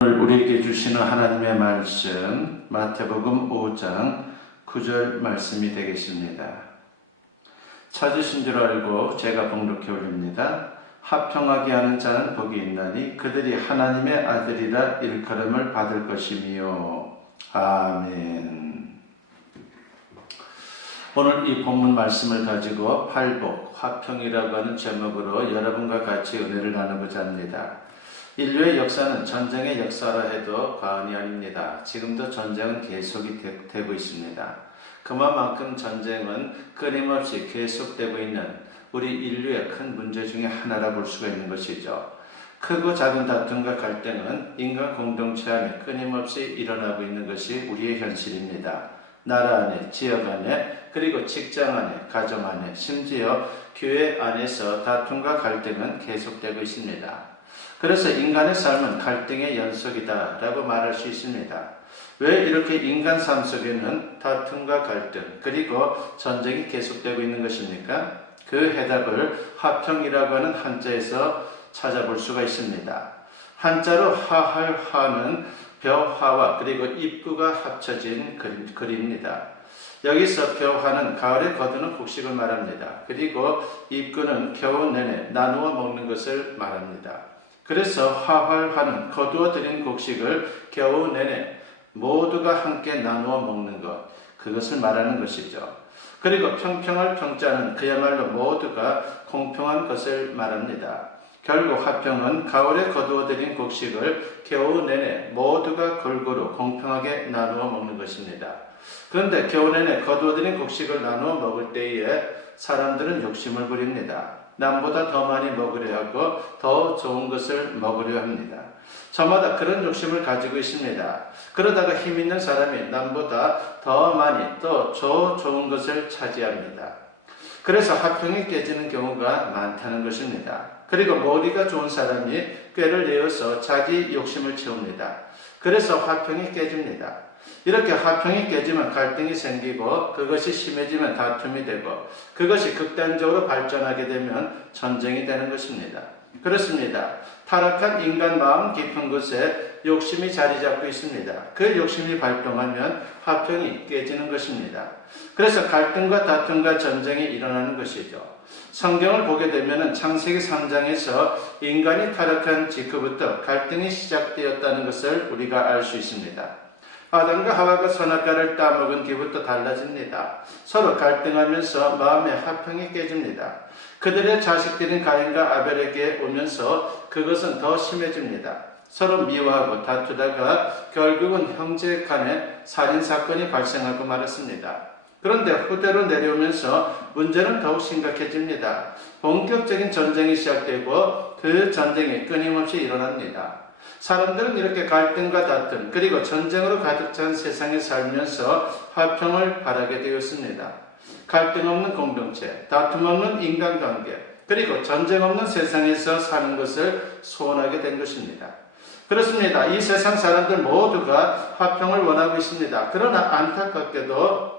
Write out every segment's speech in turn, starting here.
오늘 우리에게 주시는 하나님의 말씀 마태복음 5장 9절 말씀이 되겠습니다. 찾으신 줄 알고 제가 봉독해 올립니다. 합평하게 하는 자는 복이 있나니 그들이 하나님의 아들이라 일컬음을 받을 것이미요. 아멘. 오늘 이 본문 말씀을 가지고 팔복, 화평이라고 하는 제목으로 여러분과 같이 은혜를 나누고자 합니다. 인류의 역사는 전쟁의 역사라 해도 과언이 아닙니다. 지금도 전쟁은 계속이 되고 있습니다. 그만큼 전쟁은 끊임없이 계속되고 있는 우리 인류의 큰 문제 중에 하나라 볼 수가 있는 것이죠. 크고 작은 다툼과 갈등은 인간 공동체 안에 끊임없이 일어나고 있는 것이 우리의 현실입니다. 나라 안에, 지역 안에, 그리고 직장 안에, 가정 안에, 심지어 교회 안에서 다툼과 갈등은 계속되고 있습니다. 그래서 인간의 삶은 갈등의 연속이다 라고 말할 수 있습니다. 왜 이렇게 인간 삶 속에는 다툼과 갈등 그리고 전쟁이 계속되고 있는 것입니까? 그 해답을 화평이라고 하는 한자에서 찾아볼 수가 있습니다. 한자로 화할화는 벼화와 그리고 입구가 합쳐진 글입니다. 여기서 벼화는 가을에 거두는 곡식을 말합니다. 그리고 입구는 겨우 내내 나누어 먹는 것을 말합니다. 그래서 화활화는 거두어 들인 곡식을 겨우 내내 모두가 함께 나누어 먹는 것, 그것을 말하는 것이죠. 그리고 평평할 평자는 그야말로 모두가 공평한 것을 말합니다. 결국 화평은 가을에 거두어 들인 곡식을 겨우 내내 모두가 골고루 공평하게 나누어 먹는 것입니다. 그런데 겨우 내내 거두어 들인 곡식을 나누어 먹을 때에 사람들은 욕심을 부립니다. 남보다 더 많이 먹으려 하고 더 좋은 것을 먹으려 합니다. 저마다 그런 욕심을 가지고 있습니다. 그러다가 힘 있는 사람이 남보다 더 많이 또 좋은 것을 차지합니다. 그래서 화평이 깨지는 경우가 많다는 것입니다. 그리고 머리가 좋은 사람이 꾀를 내어서 자기 욕심을 채웁니다. 그래서 화평이 깨집니다. 이렇게 화평이 깨지면 갈등이 생기고 그것이 심해지면 다툼이 되고 그것이 극단적으로 발전하게 되면 전쟁이 되는 것입니다. 그렇습니다. 타락한 인간 마음 깊은 곳에 욕심이 자리 잡고 있습니다. 그 욕심이 발동하면 화평이 깨지는 것입니다. 그래서 갈등과 다툼과 전쟁이 일어나는 것이죠. 성경을 보게 되면 창세기 3장에서 인간이 타락한 직후부터 갈등이 시작되었다는 것을 우리가 알 수 있습니다. 아담과 하와가 선악과를 따먹은 뒤부터 달라집니다. 서로 갈등하면서 마음의 화평이 깨집니다. 그들의 자식들인 가인과 아벨에게 오면서 그것은 더 심해집니다. 서로 미워하고 다투다가 결국은 형제 간에 살인사건이 발생하고 말았습니다. 그런데 후대로 내려오면서 문제는 더욱 심각해집니다. 본격적인 전쟁이 시작되고 그 전쟁이 끊임없이 일어납니다. 사람들은 이렇게 갈등과 다툼 그리고 전쟁으로 가득 찬 세상에 살면서 화평을 바라게 되었습니다. 갈등 없는 공동체, 다툼 없는 인간관계 그리고 전쟁 없는 세상에서 사는 것을 소원하게 된 것입니다. 그렇습니다. 이 세상 사람들 모두가 화평을 원하고 있습니다. 그러나 안타깝게도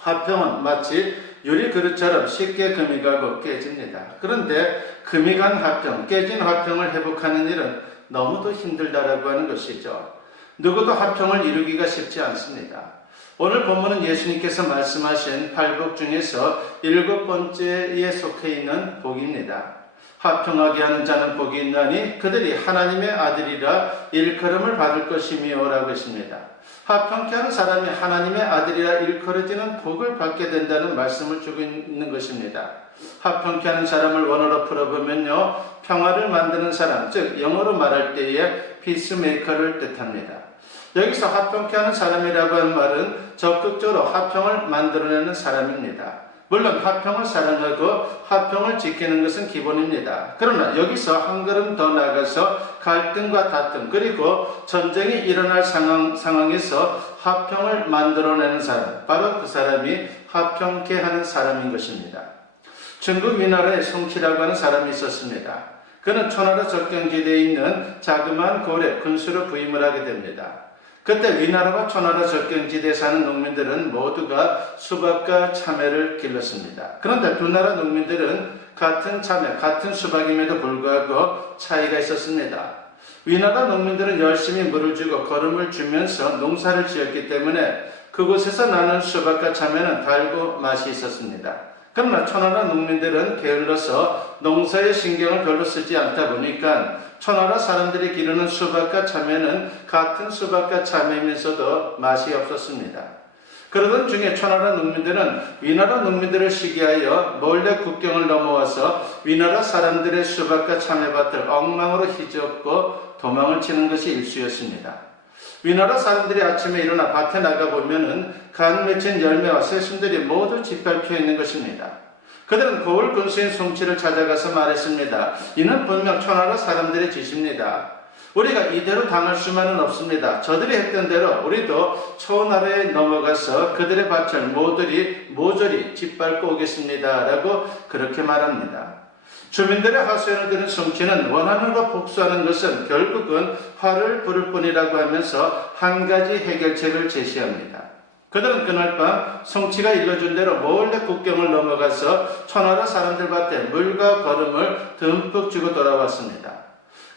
화평은 마치 유리 그릇처럼 쉽게 금이 가고 깨집니다. 그런데 금이 간 화평, 깨진 화평을 회복하는 일은 너무도 힘들다라고 하는 것이죠. 누구도 화평을 이루기가 쉽지 않습니다. 오늘 본문은 예수님께서 말씀하신 팔복 중에서 7번째에 속해 있는 복입니다. 화평하게 하는 자는 복이 있나니 그들이 하나님의 아들이라 일컬음을 받을 것이며 라고 했습니다. 화평케 하는 사람이 하나님의 아들이라 일컬어지는 복을 받게 된다는 말씀을 주고 있는 것입니다. 화평케 하는 사람을 원어로 풀어보면요, 평화를 만드는 사람, 즉 영어로 말할 때에 피스메이커를 뜻합니다. 여기서 화평케 하는 사람이라고 하는 말은 적극적으로 화평을 만들어내는 사람입니다. 물론 화평을 사랑하고 화평을 지키는 것은 기본입니다. 그러나 여기서 한 걸음 더 나아가서 갈등과 다툼 그리고 전쟁이 일어날 상황에서 화평을 만들어내는 사람, 바로 그 사람이 화평케 하는 사람인 것입니다. 중국 위나라에 송치라고 하는 사람이 있었습니다. 그는 초나라 접경지대에 있는 자그마한 고을에 군수로 부임을 하게 됩니다. 그때 위나라와 초나라 접경지대에 사는 농민들은 모두가 수박과 참외를 길렀습니다. 그런데 두 나라 농민들은 같은 참외, 같은 수박임에도 불구하고 차이가 있었습니다. 위나라 농민들은 열심히 물을 주고 거름을 주면서 농사를 지었기 때문에 그곳에서 나는 수박과 참외는 달고 맛이 있었습니다. 그러나 초나라 농민들은 게을러서 농사에 신경을 별로 쓰지 않다 보니까 초나라 사람들이 기르는 수박과 참외는 같은 수박과 참외이면서도 맛이 없었습니다. 그러던 중에 초나라 농민들은 위나라 농민들을 시기하여 몰래 국경을 넘어와서 위나라 사람들의 수박과 참외밭을 엉망으로 휘젓고 도망을 치는 것이 일쑤였습니다. 위나라 사람들이 아침에 일어나 밭에 나가보면은 간 맺힌 열매와 새순들이 모두 짓밟혀 있는 것입니다. 그들은 고을 군수인 송치를 찾아가서 말했습니다. 이는 분명 초나라 사람들의 짓입니다. 우리가 이대로 당할 수만은 없습니다. 저들이 했던 대로 우리도 초나라에 넘어가서 그들의 밭을 모조리 짓밟고 오겠습니다. 라고 그렇게 말합니다. 주민들의 하소연을 들은 송치는 원한으로 복수하는 것은 결국은 화를 부를 뿐이라고 하면서 한 가지 해결책을 제시합니다. 그들은 그날 밤 송치가 일러준 대로 몰래 국경을 넘어가서 초나라 사람들 밭에 물과 거름을 듬뿍 주고 돌아왔습니다.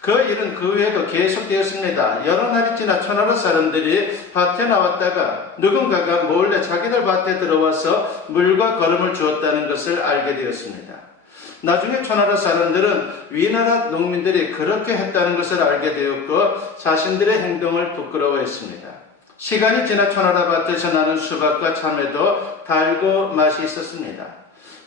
그 일은 그 후에도 계속되었습니다. 여러 날이 지나 초나라 사람들이 밭에 나왔다가 누군가가 몰래 자기들 밭에 들어와서 물과 거름을 주었다는 것을 알게 되었습니다. 나중에 초나라 사람들은 위나라 농민들이 그렇게 했다는 것을 알게 되었고 자신들의 행동을 부끄러워했습니다. 시간이 지나 초나라 밭에서 나는 수박과 참외도 달고 맛이 있었습니다.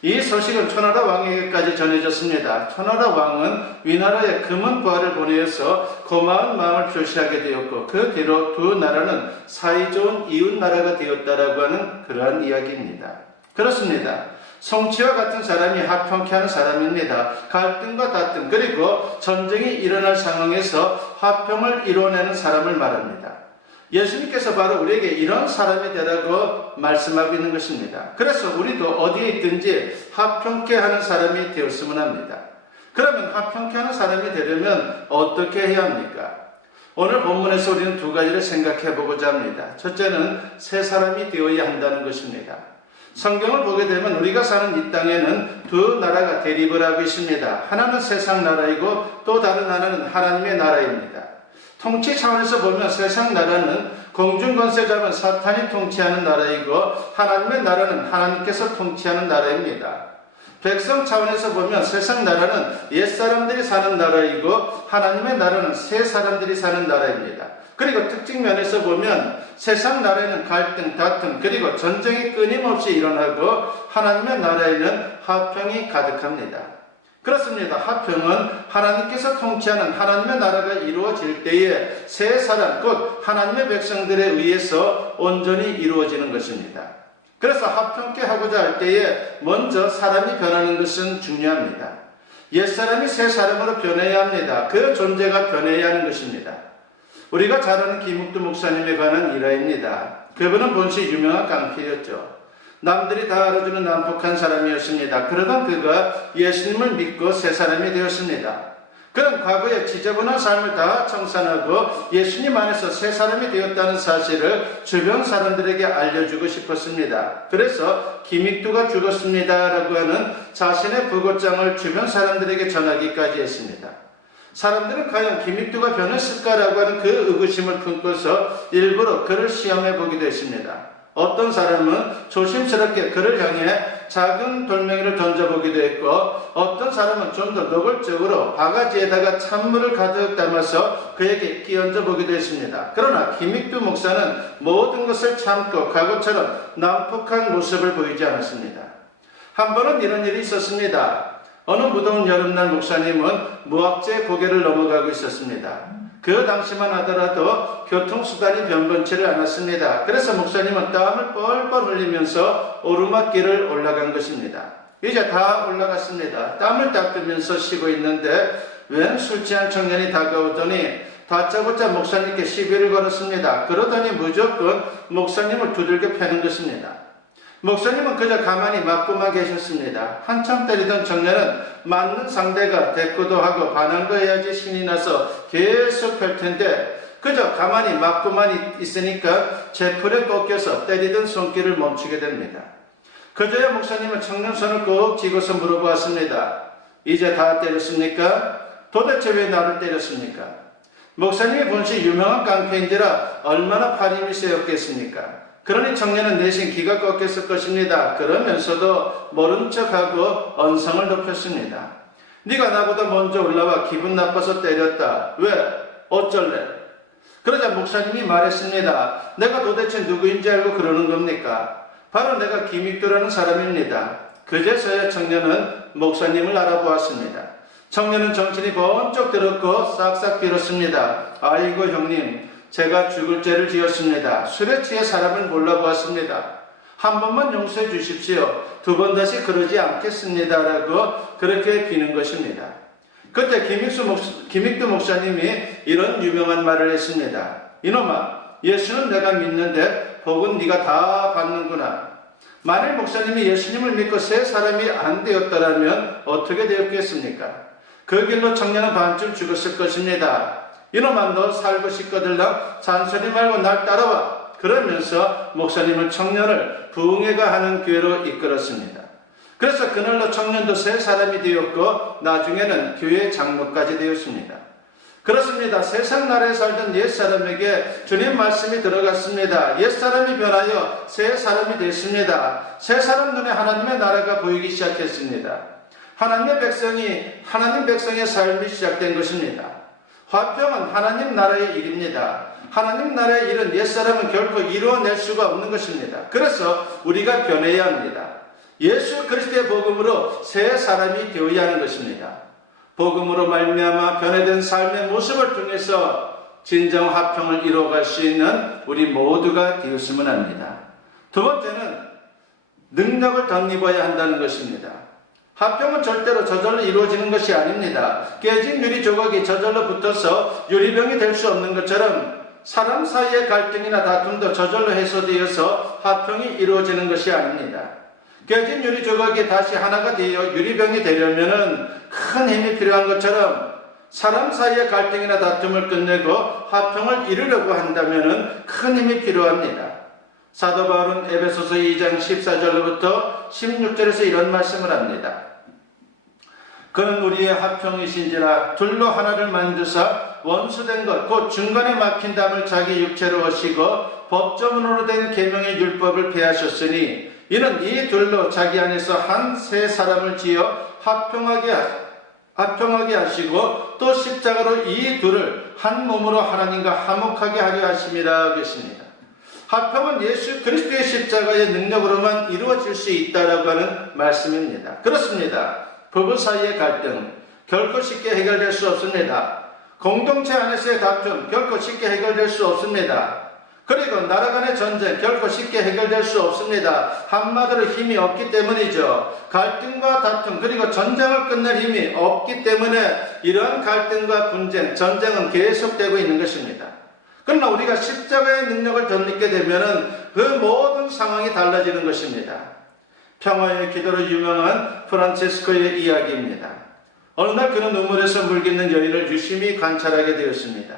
이 소식은 초나라 왕에게까지 전해졌습니다. 초나라 왕은 위나라에 금은 부하를 보내어서 고마운 마음을 표시하게 되었고 그 뒤로 두 나라는 사이좋은 이웃나라가 되었다라고 하는 그러한 이야기입니다. 그렇습니다. 송치와 같은 사람이 화평케 하는 사람입니다. 갈등과 다툼 그리고 전쟁이 일어날 상황에서 화평을 이뤄내는 사람을 말합니다. 예수님께서 바로 우리에게 이런 사람이 되라고 말씀하고 있는 것입니다. 그래서 우리도 어디에 있든지 화평케 하는 사람이 되었으면 합니다. 그러면 화평케 하는 사람이 되려면 어떻게 해야 합니까? 오늘 본문에서 우리는 두 가지를 생각해 보고자 합니다. 첫째는 새 사람이 되어야 한다는 것입니다. 성경을 보게 되면 우리가 사는 이 땅에는 두 나라가 대립을 하고 있습니다. 하나는 세상 나라이고 또 다른 하나는 하나님의 나라입니다. 통치 차원에서 보면 세상 나라는 공중권세 잡은 사탄이 통치하는 나라이고 하나님의 나라는 하나님께서 통치하는 나라입니다. 백성 차원에서 보면 세상 나라는 옛사람들이 사는 나라이고 하나님의 나라는 새 사람들이 사는 나라입니다. 그리고 특징 면에서 보면 세상 나라에는 갈등, 다툼, 그리고 전쟁이 끊임없이 일어나고 하나님의 나라에는 화평이 가득합니다. 그렇습니다. 화평은 하나님께서 통치하는 하나님의 나라가 이루어질 때에 새 사람, 곧 하나님의 백성들에 의해서 온전히 이루어지는 것입니다. 그래서 화평케 하고자 할 때에 먼저 사람이 변하는 것은 중요합니다. 옛사람이 새 사람으로 변해야 합니다. 그 존재가 변해야 하는 것입니다. 우리가 잘 아는 김욱두 목사님에 관한 일화입니다. 그분은 본시 유명한 깡패였죠. 남들이 다 알아주는 난폭한 사람이었습니다. 그러던 그가 예수님을 믿고 새 사람이 되었습니다. 그는 과거의 지저분한 삶을 다 청산하고 예수님 안에서 새 사람이 되었다는 사실을 주변 사람들에게 알려주고 싶었습니다. 그래서 김익두가 죽었습니다 라고 하는 자신의 부고장을 주변 사람들에게 전하기까지 했습니다. 사람들은 과연 김익두가 변했을까라고 하는 그 의구심을 품고서 일부러 그를 시험해 보기도 했습니다. 어떤 사람은 조심스럽게 그를 향해 작은 돌멩이를 던져보기도 했고 어떤 사람은 좀 더 노골적으로 바가지에다가 찬물을 가득 담아서 그에게 끼얹어 보기도 했습니다. 그러나 김익두 목사는 모든 것을 참고 과거처럼 난폭한 모습을 보이지 않았습니다. 한 번은 이런 일이 있었습니다. 어느 무더운 여름날 목사님은 무학재 고개를 넘어가고 있었습니다. 그 당시만 하더라도 교통수단이 변변치를 않았습니다. 그래서 목사님은 땀을 뻘뻘 흘리면서 오르막길을 올라간 것입니다. 이제 다 올라갔습니다. 땀을 닦으면서 쉬고 있는데 웬 술 취한 청년이 다가오더니 다짜고짜 목사님께 시비를 걸었습니다. 그러더니 무조건 목사님을 두들겨 패는 것입니다. 목사님은 그저 가만히 맞고만 계셨습니다. 한참 때리던 청년은 맞는 상대가 대꾸도 하고 반항도 해야지 신이 나서 계속 펼 텐데 그저 가만히 맞고만 있으니까 제풀에 꺾여서 때리던 손길을 멈추게 됩니다. 그저야 목사님은 청년 손을 꼭 쥐고서 물어보았습니다. 이제 다 때렸습니까? 도대체 왜 나를 때렸습니까? 목사님이 본시 유명한 깡패인지라 얼마나 팔힘이 세였겠습니까? 그러니 청년은 내심 기가 꺾였을 것입니다. 그러면서도 모른 척하고 언성을 높였습니다. 네가 나보다 먼저 올라와 기분 나빠서 때렸다. 왜? 어쩔래? 그러자 목사님이 말했습니다. 내가 도대체 누구인지 알고 그러는 겁니까? 바로 내가 김익두라는 사람입니다. 그제서야 청년은 목사님을 알아보았습니다. 청년은 정신이 번쩍 들었고 싹싹 빌었습니다. 아이고 형님, 제가 죽을 죄를 지었습니다. 술에 취해 사람을 몰라보았습니다. 한 번만 용서해 주십시오. 두 번 다시 그러지 않겠습니다. 라고 그렇게 비는 것입니다. 그때 김익두 목사님이 이런 유명한 말을 했습니다. 이놈아, 예수는 내가 믿는데 복은 네가 다 받는구나. 만일 목사님이 예수님을 믿고 새 사람이 안 되었더라면 어떻게 되었겠습니까? 그 길로 청년은 반쯤 죽었을 것입니다. 이놈아, 너 살고 싶거들랑 잔소리 말고 날 따라와. 그러면서 목사님은 청년을 부흥회가 하는 교회로 이끌었습니다. 그래서 그날로 청년도 새 사람이 되었고 나중에는 교회 장로까지 되었습니다. 그렇습니다. 세상 나라에 살던 옛사람에게 주님 말씀이 들어갔습니다. 옛사람이 변하여 새 사람이 됐습니다. 새 사람 눈에 하나님의 나라가 보이기 시작했습니다. 하나님 백성의 삶이 시작된 것입니다. 화평은 하나님 나라의 일입니다. 하나님 나라의 일은 옛사람은 결코 이루어낼 수가 없는 것입니다. 그래서 우리가 변해야 합니다. 예수 그리스도의 복음으로 새 사람이 되어야 하는 것입니다. 복음으로 말미암아 변화된 삶의 모습을 통해서 진정 화평을 이루어갈 수 있는 우리 모두가 되었으면 합니다. 두 번째는 능력을 덧입어야 한다는 것입니다. 화평은 절대로 저절로 이루어지는 것이 아닙니다. 깨진 유리 조각이 저절로 붙어서 유리병이 될 수 없는 것처럼 사람 사이의 갈등이나 다툼도 저절로 해소되어서 화평이 이루어지는 것이 아닙니다. 깨진 유리 조각이 다시 하나가 되어 유리병이 되려면 큰 힘이 필요한 것처럼 사람 사이의 갈등이나 다툼을 끝내고 화평을 이루려고 한다면 큰 힘이 필요합니다. 사도 바울은 에베소서 2장 14절로부터 16절에서 이런 말씀을 합니다. 그는 우리의 화평이신지라 둘로 하나를 만드사 원수된 것 곧 중간에 막힌 담을 자기 육체로 하시고 법조문으로 된 계명의 율법을 폐하셨으니 이는 이 둘로 자기 안에서 한 새 사람을 지어 화평하게 하시고 또 십자가로 이 둘을 한 몸으로 하나님과 화목하게 하려 하심이라 하겠습니다. 화평은 예수 그리스도의 십자가의 능력으로만 이루어질 수 있다라고 하는 말씀입니다. 그렇습니다. 부부 사이의 갈등 결코 쉽게 해결될 수 없습니다. 공동체 안에서의 다툼 결코 쉽게 해결될 수 없습니다. 그리고 나라 간의 전쟁 결코 쉽게 해결될 수 없습니다. 한마디로 힘이 없기 때문이죠. 갈등과 다툼 그리고 전쟁을 끝낼 힘이 없기 때문에 이러한 갈등과 분쟁, 전쟁은 계속되고 있는 것입니다. 그러나 우리가 십자가의 능력을 덧입게 되면 그 모든 상황이 달라지는 것입니다. 평화의 기도로 유명한 프란체스코의 이야기입니다. 어느 날 그는 우물에서 물 깃는 여인을 유심히 관찰하게 되었습니다.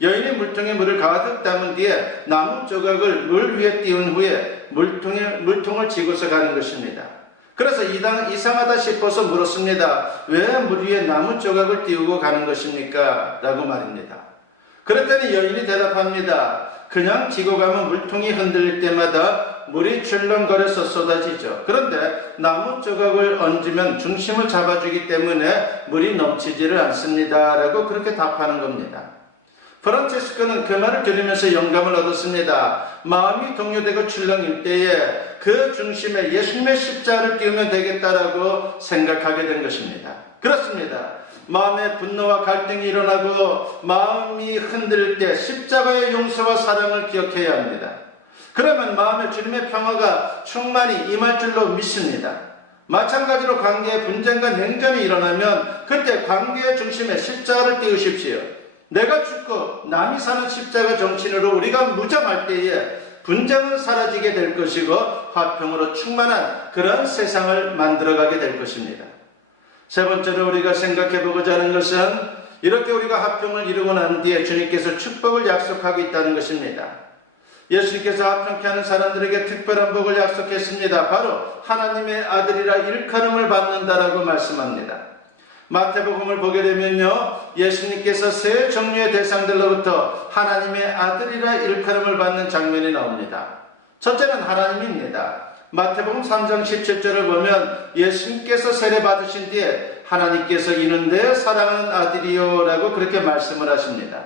여인이 물통에 물을 가득 담은 뒤에 나무 조각을 물 위에 띄운 후에 물통을 쥐고서 가는 것입니다. 그래서 이상하다 싶어서 물었습니다. 왜 물 위에 나무 조각을 띄우고 가는 것입니까? 라고 말입니다. 그랬더니 여인이 대답합니다. 그냥 쥐고 가면 물통이 흔들릴 때마다 물이 출렁거려서 쏟아지죠. 그런데 나무 조각을 얹으면 중심을 잡아주기 때문에 물이 넘치지를 않습니다. 라고 그렇게 답하는 겁니다. 프란체스코는 그 말을 들으면서 영감을 얻었습니다. 마음이 동요되고 출렁일 때에 그 중심에 예수님의 십자가를 띄우면 되겠다라고 생각하게 된 것입니다. 그렇습니다. 마음의 분노와 갈등이 일어나고 마음이 흔들릴 때 십자가의 용서와 사랑을 기억해야 합니다. 그러면 마음에 주님의 평화가 충만히 임할 줄로 믿습니다. 마찬가지로 관계의 분쟁과 냉전이 일어나면 그때 관계의 중심에 십자가를 띄우십시오. 내가 죽고 남이 사는 십자가 정신으로 우리가 무장할 때에 분쟁은 사라지게 될 것이고 화평으로 충만한 그런 세상을 만들어가게 될 것입니다. 세 번째로 우리가 생각해보고자 하는 것은 이렇게 우리가 화평을 이루고 난 뒤에 주님께서 축복을 약속하고 있다는 것입니다. 예수님께서 화평케 하는 사람들에게 특별한 복을 약속했습니다. 바로 하나님의 아들이라 일컬음을 받는다라고 말씀합니다. 마태복음을 보게 되면요, 예수님께서 세 종류의 대상들로부터 하나님의 아들이라 일컬음을 받는 장면이 나옵니다. 첫째는 하나님입니다. 마태복음 3장 17절을 보면 예수님께서 세례받으신 뒤에 하나님께서 이는 내 사랑하는 아들이요 라고 그렇게 말씀을 하십니다.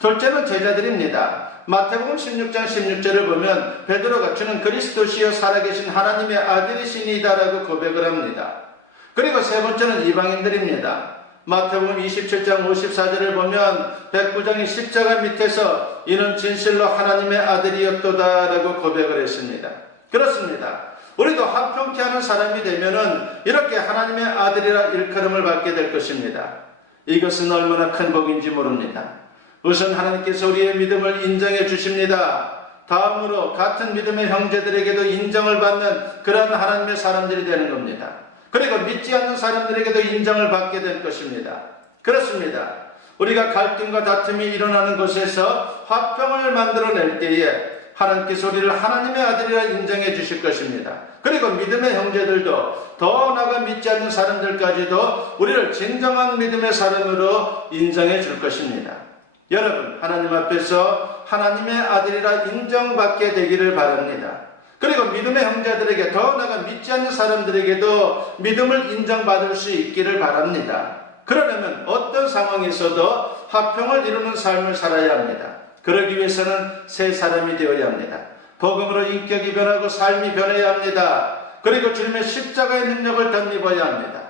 둘째는 제자들입니다. 마태복음 16장 16절을 보면 베드로가 주는 그리스도시요 살아계신 하나님의 아들이시니다 라고 고백을 합니다. 그리고 세 번째는 이방인들입니다. 마태복음 27장 54절을 보면 백부장이 십자가 밑에서 이는 진실로 하나님의 아들이었도다 라고 고백을 했습니다. 그렇습니다. 우리도 합평케 하는 사람이 되면은 이렇게 하나님의 아들이라 일컬음을 받게 될 것입니다. 이것은 얼마나 큰 복인지 모릅니다. 우선 하나님께서 우리의 믿음을 인정해 주십니다. 다음으로 같은 믿음의 형제들에게도 인정을 받는 그런 하나님의 사람들이 되는 겁니다. 그리고 믿지 않는 사람들에게도 인정을 받게 될 것입니다. 그렇습니다. 우리가 갈등과 다툼이 일어나는 곳에서 화평을 만들어낼 때에 하나님께서 우리를 하나님의 아들이라 인정해 주실 것입니다. 그리고 믿음의 형제들도 더 나아가 믿지 않는 사람들까지도 우리를 진정한 믿음의 사람으로 인정해 줄 것입니다. 여러분, 하나님 앞에서 하나님의 아들이라 인정받게 되기를 바랍니다. 그리고 믿음의 형제들에게 더 나아가 믿지 않는 사람들에게도 믿음을 인정받을 수 있기를 바랍니다. 그러려면 어떤 상황에서도 화평을 이루는 삶을 살아야 합니다. 그러기 위해서는 새 사람이 되어야 합니다. 복음으로 인격이 변하고 삶이 변해야 합니다. 그리고 주님의 십자가의 능력을 덧입어야 합니다.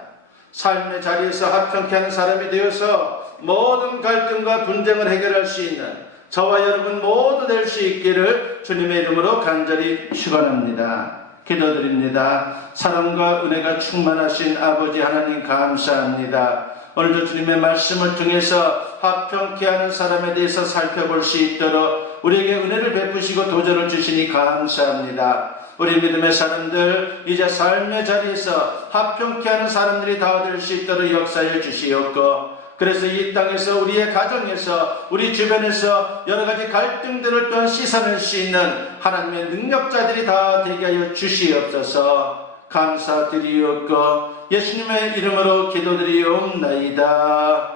삶의 자리에서 합평케 하는 사람이 되어서 모든 갈등과 분쟁을 해결할 수 있는 저와 여러분 모두 될 수 있기를 주님의 이름으로 간절히 축원합니다. 기도드립니다. 사랑과 은혜가 충만하신 아버지 하나님 감사합니다. 오늘도 주님의 말씀을 통해서 화평케 하는 사람에 대해서 살펴볼 수 있도록 우리에게 은혜를 베푸시고 도전을 주시니 감사합니다. 우리 믿음의 사람들 이제 삶의 자리에서 화평케 하는 사람들이 다 될 수 있도록 역사해 주시옵고, 그래서 이 땅에서 우리의 가정에서 우리 주변에서 여러 가지 갈등들을 또한 씻어낼 수 있는 하나님의 능력자들이 다 되게 하여 주시옵소서. 감사드리옵고 예수님의 이름으로 기도드리옵나이다.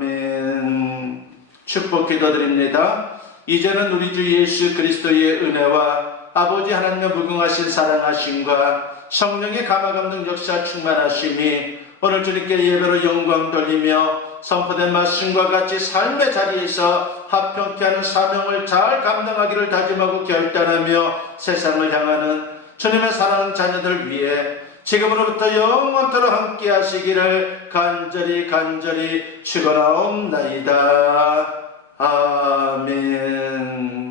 아멘. 축복 기도드립니다. 이제는 우리 주 예수 그리스도의 은혜와 아버지 하나님의 무궁하신 사랑하심과 성령의 감화감동 역사 충만하심이 오늘 주님께 예배로 영광 돌리며 선포된 말씀과 같이 삶의 자리에서 화평케 하는 사명을 잘 감당하기를 다짐하고 결단하며 세상을 향하는 주님의 사랑하는 자녀들 위해 지금으로부터 영원토록 함께 하시기를 간절히 축원하옵나이다. 아멘.